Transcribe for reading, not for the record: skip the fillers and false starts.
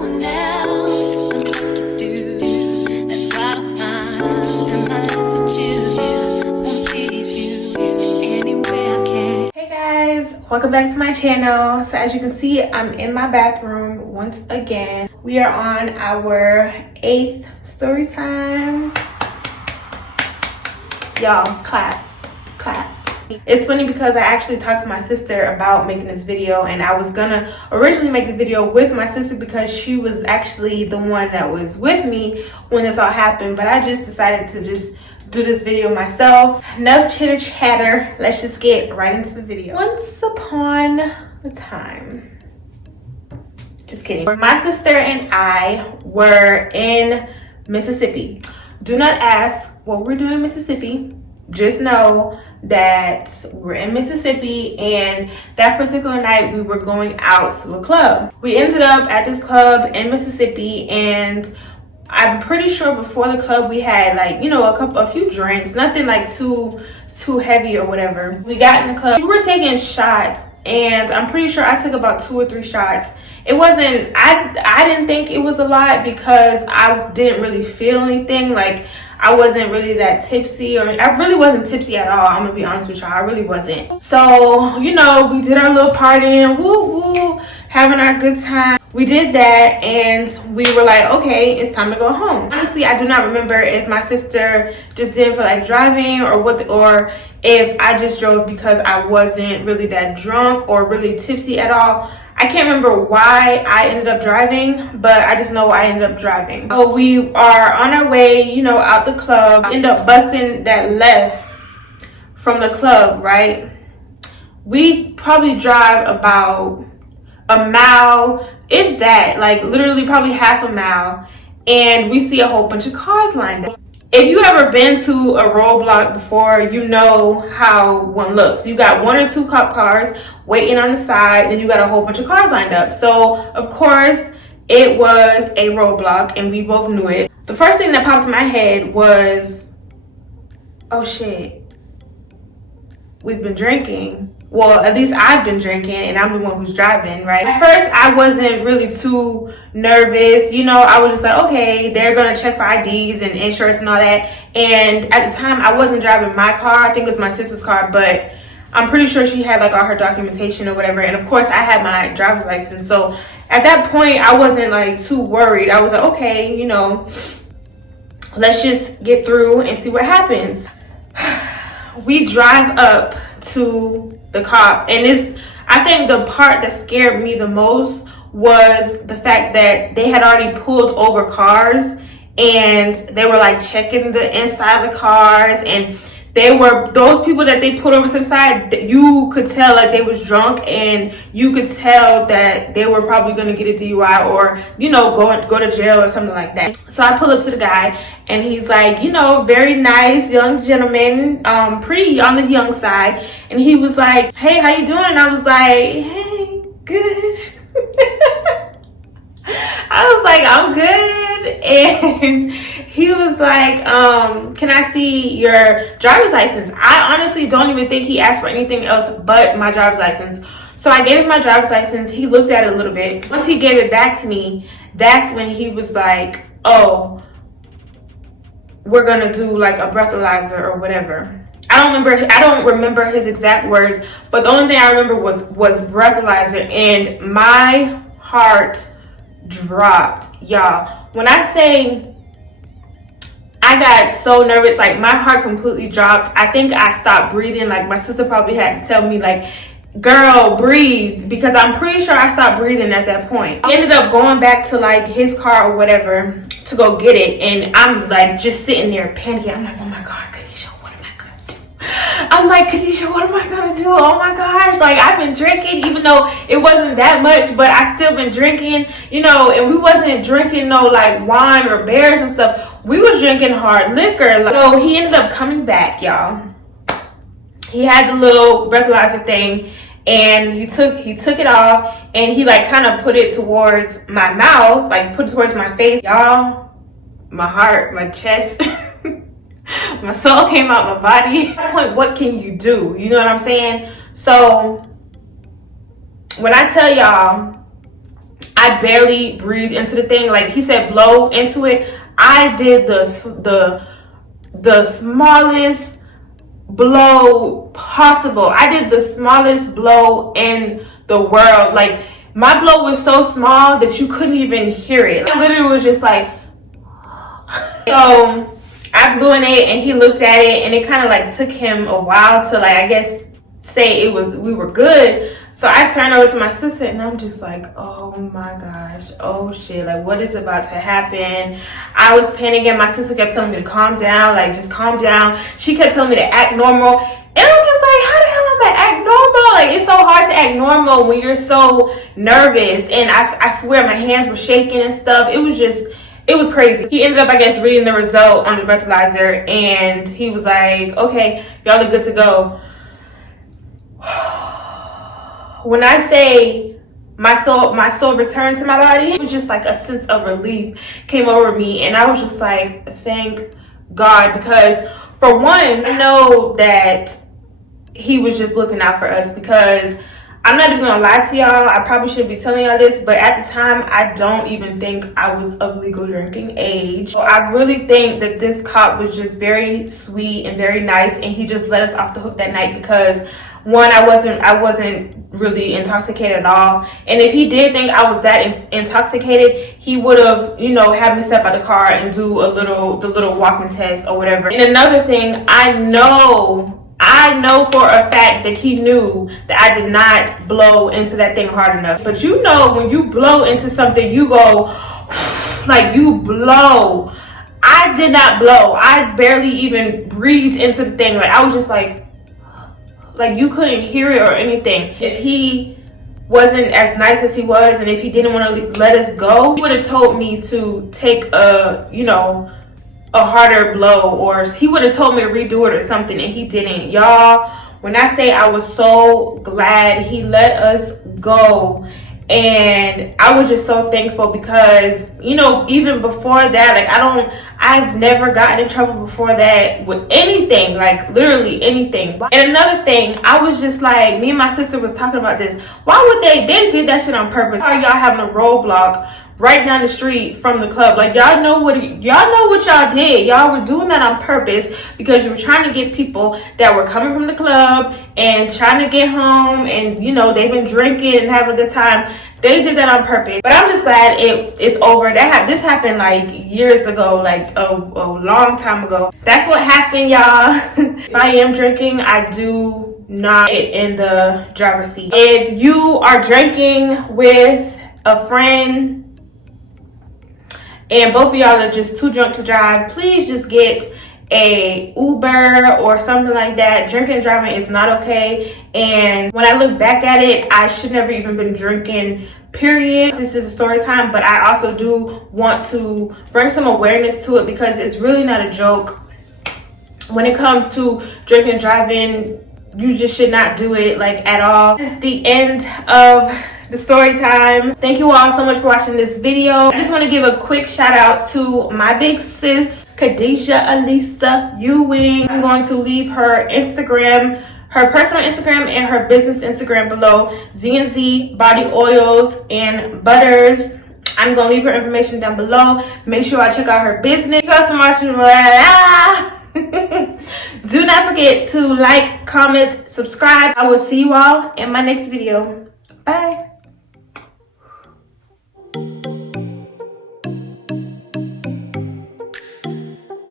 one else to tell me what to do. That's why I spend my life with you. I won't please you in any way I can. Hey guys, welcome back to my channel. So as you can see, I'm in my bathroom once again. We are on our 8th story time. Y'all, clap. It's funny because I actually talked to my sister about making this video, and I was gonna originally make the video with my sister because she was actually the one that was with me when this all happened, but I just decided to just do this video myself. Enough chitter chatter, let's just get right into the video. Once upon a time, just kidding, my sister and I were in Mississippi. Do not ask what we're doing in Mississippi. Just know that we're in Mississippi, and that particular night we were going out to a club. We ended up at this club in Mississippi, and I'm pretty sure before the club we had, like, you know, a few drinks, nothing like too heavy or whatever. We got in the club, we were taking shots, and I'm pretty sure I took about 2 or 3 shots. It wasn't, I didn't think it was a lot because I didn't really feel anything. Like, I wasn't really that tipsy, or I really wasn't tipsy at all. I'm gonna be honest with y'all, I really wasn't. So, you know, we did our little partying, woo woo, having our good time. We did that, and we were like, okay, it's time to go home. Honestly, I do not remember if my sister just didn't feel like driving or what, or if I just drove because I wasn't really that drunk or really tipsy at all. I can't remember why I ended up driving, but I just know I ended up driving. So we are on our way, you know, out the club. End up busting that left from the club, right? We probably drive about a mile, if that, like literally probably half a mile, and we see a whole bunch of cars lined up. If you ever been to a roadblock before, you know how one looks. You got 1 or 2 cop cars waiting on the side, and you got a whole bunch of cars lined up. So of course it was a roadblock, and we both knew it. The first thing that popped in my head was, oh shit, we've been drinking. Well, at least I've been drinking, and I'm the one who's driving, right? At first, I wasn't really too nervous. You know, I was just like, okay, they're gonna check for IDs and insurance and all that. And at the time, I wasn't driving my car. I think it was my sister's car, but I'm pretty sure she had like all her documentation or whatever. And of course, I had my driver's license. So at that point, I wasn't like too worried. I was like, okay, you know, let's just get through and see what happens. We drive up to the cop, and I think the part that scared me the most was the fact that they had already pulled over cars, and they were like checking the inside of the cars, and they were, those people that they put over to the side, you could tell like they was drunk, and you could tell that they were probably going to get a DUI or, you know, go to jail or something like that. So I pull up to the guy, and he's like, you know, very nice young gentleman, pretty on the young side, and he was like, hey, how you doing? And I was like, hey, good. I was like, I'm good. And he was like, can I see your driver's license? I honestly don't even think he asked for anything else but my driver's license. So I gave him my driver's license. He looked at it a little bit. Once he gave it back to me, that's when he was like, oh, we're gonna do like a breathalyzer or whatever. I don't remember his exact words, but the only thing I remember was breathalyzer, and my heart dropped, y'all. When I say I got so nervous, like my heart completely dropped. I think I stopped breathing. Like my sister probably had to tell me, like, girl, breathe, because I'm pretty sure I stopped breathing at that point. I ended up going back to like his car or whatever to go get it, and I'm like just sitting there panicking. I'm like, oh my god, Khadijah, what am I gonna do? I'm like, Khadijah, what am I gonna do? Oh my gosh, like I've been drinking, even though it wasn't that much, but I still been drinking, you know. And we wasn't drinking no like wine or beers and stuff. We was drinking hard liquor. So he ended up coming back, y'all. He had the little breathalyzer thing, and he took it off, and he like kind of put it towards my mouth, like put it towards my face, y'all. My heart, my chest, my soul came out my body. At that point, what can you do? You know what I'm saying? So when I tell y'all, I barely breathed into the thing. Like he said, blow into it. I did the smallest blow possible. I did the smallest blow in the world. Like my blow was so small that you couldn't even hear it. I literally was just like, so I blew in it and he looked at it, and it kind of like took him a while to like, I guess, say we were good. So I turned over to my sister and I'm just like, oh my gosh, oh shit, like what is about to happen? I was panicking. My sister kept telling me to calm down, like just calm down. She kept telling me to act normal, and I'm just like, how the hell am I act normal? Like it's so hard to act normal when you're so nervous. And I swear my hands were shaking and stuff. It was crazy. He ended up, I guess, reading the result on the breathalyzer, and he was like, okay, y'all are good to go. When I say my soul returned to my body, it was just like a sense of relief came over me, and I was just like, thank God, because for one, I know that he was just looking out for us, because I'm not even gonna lie to y'all, I probably shouldn't be telling y'all this, but at the time I don't even think I was of legal drinking age. So I really think that this cop was just very sweet and very nice, and he just let us off the hook that night, because one, I wasn't really intoxicated at all, and if he did think I was that intoxicated, he would have, you know, had me step out the car and do the little walking test or whatever. And another thing, I know for a fact that he knew that I did not blow into that thing hard enough. But you know, when you blow into something, you go like you blow. I did not blow. I barely even breathed into the thing. Like I was just like you couldn't hear it or anything. If he wasn't as nice as he was, and if he didn't want to let us go, he would have told me to take a harder blow, or he would have told me to redo it or something, and he didn't. Y'all, when I say I was so glad he let us go, and I was just so thankful, because you know, even before that, like I've never gotten in trouble before that with anything, like literally anything. And another thing, I was just like, me and my sister was talking about this, why would they did that shit on purpose? Why are y'all having a roadblock right down the street from the club? Like y'all know what y'all did. Y'all were doing that on purpose, because you were trying to get people that were coming from the club and trying to get home, and you know, they've been drinking and having a good time. They did that on purpose. But I'm just glad it's over. This happened like years ago, like a long time ago. That's what happened, y'all. If I am drinking, I do not get in the driver's seat. If you are drinking with a friend and both of y'all are just too drunk to drive, please just get a Uber or something like that. Drinking and driving is not okay, and when I look back at it, I should never even been drinking, period. This is a story time, but I also do want to bring some awareness to it, because it's really not a joke. When it comes to drinking and driving, you just should not do it, like, at all. This is the end of the story time. Thank you all so much for watching this video. I just want to give a quick shout out to my big sis, Khadijah Elisa Ewing. I'm going to leave her Instagram, her personal Instagram and her business Instagram below. Z&Z Body Oils and Butters. I'm going to leave her information down below. Make sure I check out her business. Thank you guys so much. Do not forget to like, comment, subscribe. I will see you all in my next video. Bye.